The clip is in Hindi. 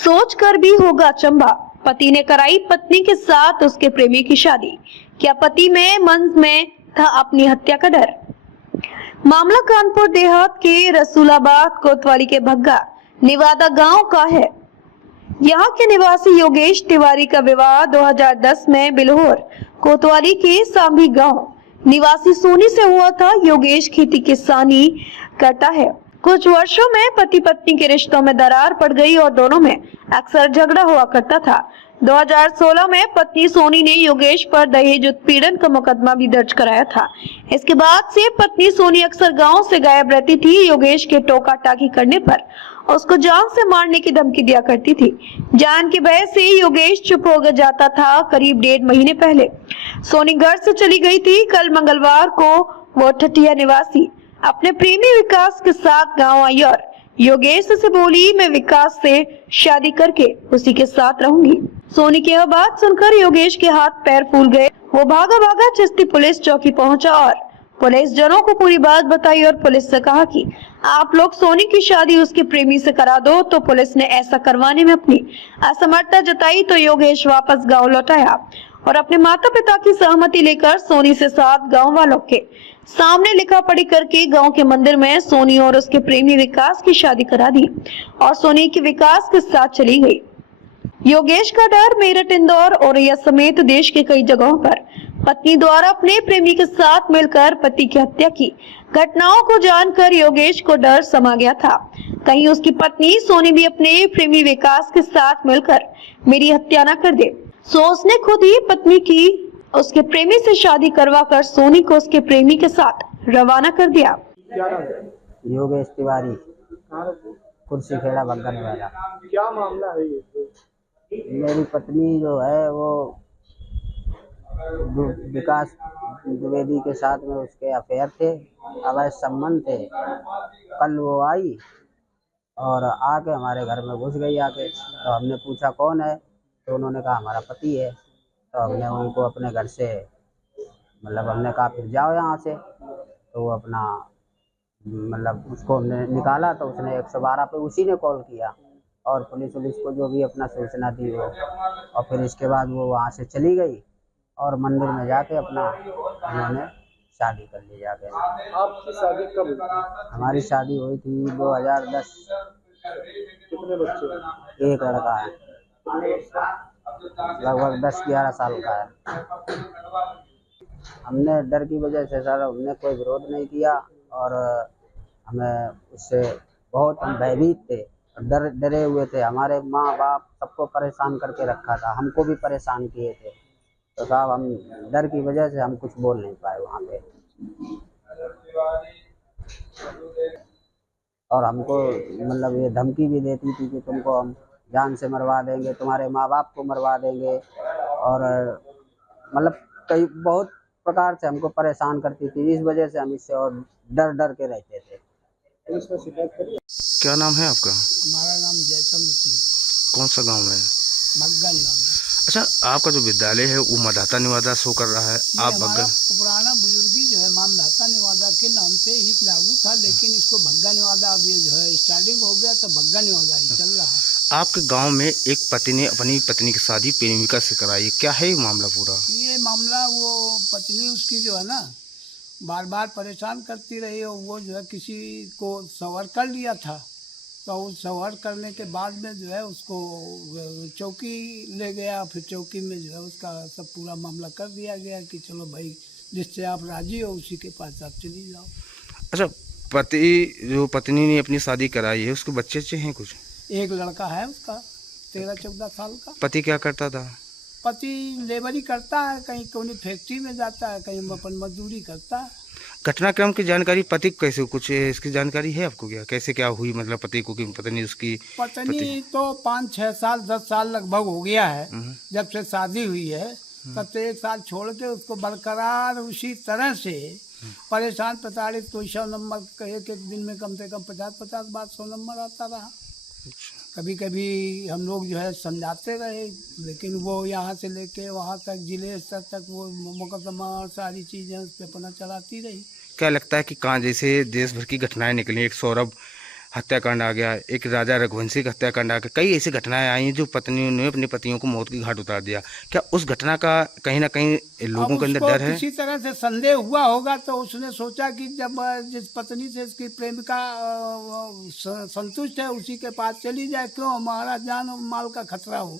सोच कर भी होगा अचंभा, पति ने कराई पत्नी के साथ उसके प्रेमी की शादी। क्या पति में मन में था अपनी हत्या का डर? मामला कानपुर देहात के रसूलाबाद कोतवाली के भग्गा निवादा गांव का है। यहाँ के निवासी योगेश तिवारी का विवाह 2010 में बिल्होर कोतवाली के सांभी गांव निवासी सोनी से हुआ था। योगेश खेती किसानी करता है। कुछ वर्षों में पति पत्नी के रिश्तों में दरार पड़ गई और दोनों में अक्सर झगड़ा हुआ करता था। 2016 में पत्नी सोनी ने योगेश पर दहेज उत्पीड़न का मुकदमा भी दर्ज कराया था। इसके बाद से पत्नी सोनी अक्सर गांव से गायब रहती थी। योगेश के टोका टाकी करने पर उसको जान से मारने की धमकी दिया करती थी। जान के भय से योगेश चुप हो जाता था। करीब 1.5 महीने पहले सोनी घर से चली गई थी। कल मंगलवार को वो ठठिया निवासी अपने प्रेमी विकास के साथ गांव आई और योगेश से बोली, मैं विकास से शादी करके उसी के साथ रहूंगी। सोनी की यह बात सुनकर योगेश के हाथ पैर फूल गए। वो भागा भागा चिश्ती पुलिस चौकी पहुंचा और पुलिस जनों को पूरी बात बताई और पुलिस से कहा कि आप लोग सोनी की शादी उसके प्रेमी से करा दो। तो पुलिस ने ऐसा करवाने में अपनी असमर्थता जताई तो योगेश वापस गांव लौट आया और अपने माता पिता की सहमति लेकर सोनी से साथ गांव वालों के सामने लिखा पढ़ी करके गांव के मंदिर में सोनी और उसके प्रेमी विकास की शादी करा दी और सोनी की विकास के साथ चली गई। योगेश का डर मेरठ, इंदौर, औरैया समेत देश के कई जगहों पर पत्नी द्वारा अपने प्रेमी के साथ मिलकर पति की हत्या की घटनाओं को जानकर योगेश को डर समा गया था। कहीं उसकी पत्नी सोनी भी अपने प्रेमी विकास के साथ मिलकर मेरी हत्या न कर दे। सो उसने खुद ही पत्नी की उसके प्रेमी से शादी करवा कर सोनी को उसके प्रेमी के साथ रवाना कर दिया। योगेश तिवारी, कुर्सी खेड़ा भग्गा निवादा। क्या मामला है ये? मेरी पत्नी जो है वो विकास द्विवेदी के साथ में उसके अफेयर थे, अवैध संबंध थे। कल वो आई और आके हमारे घर में घुस गई आके। तो हमने पूछा कौन है, तो उन्होंने कहा हमारा पति है। तो हमने उनको अपने घर से हमने कहा फिर जाओ यहाँ से। तो वो अपना उसको हमने निकाला तो उसने 112 पे उसी ने कॉल किया और पुलिस को जो भी अपना सूचना दी वो, और फिर इसके बाद वो वहाँ से चली गई और मंदिर में जाके अपना उन्होंने शादी कर ली जाके। आपकी शादी कब हुई थी? हमारी शादी हुई थी 2010। कितने बच्चे? एक लड़का है, लगभग 10-11 साल का है। हमने डर की वजह से सर हमने कोई विरोध नहीं किया और हमें उससे बहुत हम भयभीत थे, डरे हुए थे। हमारे माँ बाप सबको परेशान करके रखा था, हमको भी परेशान किए थे। तो साहब हम डर की वजह से हम कुछ बोल नहीं पाए वहाँ पे। और हमको ये धमकी भी देती थी कि तुमको हम जान से मरवा देंगे, तुम्हारे माँ बाप को मरवा देंगे, और कई बहुत प्रकार से हमको परेशान करती थी। इस वजह से हम इससे और डर के रहते थे। पुलिस में शिकायत करी? क्या नाम है आपका? हमारा नाम जयचंद्र सिंह, कौन सा गांव है? भग्गा निवादा। अच्छा, आपका जो विद्यालय है वो मानधाता निवादा शो कर रहा है, आप भग्गा? पुराना बुजुर्गी जो है मानधाता निवादा के नाम से ही लागू था, लेकिन इसको भग्गा निवादा अब ये जो है स्टार्टिंग हो गया तो भग्गा निवादा ही चल रहा है। आपके गांव में एक पति ने अपनी पत्नी की शादी प्रेमिका से कराई, क्या है ये मामला पूरा? ये मामला वो पत्नी उसकी जो है ना बार बार परेशान करती रही और वो जो है किसी को सवर कर लिया था। तो उस सवर करने के बाद में जो है उसको चौकी ले गया। फिर चौकी में जो है उसका सब पूरा मामला कर दिया गया कि चलो भाई जिससे आप राजी हो उसी के पास आप चली जाओ। अच्छा, जो पत्नी ने अपनी शादी कराई है उसके बच्चे हैं कुछ? एक लड़का है उसका 13-14 साल का। पति क्या करता था? पति लेबरी करता है, कहीं कोई फैक्ट्री में जाता है, कहीं अपन मजदूरी करता है। घटनाक्रम की जानकारी पति को कैसे, कुछ इसकी जानकारी है आपको? क्या कैसे क्या हुई, पति को कि पत्नी उसकी पत्नी तो 5-6 साल 10 साल लगभग हो गया है जब से शादी हुई है। तब से 1 साल छोड़ के उसको बरकरार उसी तरह से परेशान प्रताड़ित। कोई 100 नंबर एक दिन में कम से कम 50-50 बार 100 नंबर आता रहा। कभी कभी हम लोग जो है समझाते रहे, लेकिन वो यहाँ से लेके वहाँ तक जिले स्तर तक वो मुकदमा और सारी चीज़ें उस पर अपना चलाती रही। क्या लगता है कि कहाँ जैसे देश भर की घटनाएं निकली, एक सौरभ हत्याकांड आ गया, एक राजा रघुवंशी का हत्याकांड आ गया, कई ऐसी घटनाएं आई हैं जो पत्नियों ने अपनी पतियों को मौत की घाट उतार दिया। क्या उस घटना का कहीं ना कहीं लोगों अब के अंदर उसको डर है? किसी तरह से संदेह हुआ होगा तो उसने सोचा कि जब जिस पत्नी से इसकी प्रेमिका संतुष्ट है उसी के पास चली जाए, क्यों हमारा जान और माल का खतरा हो।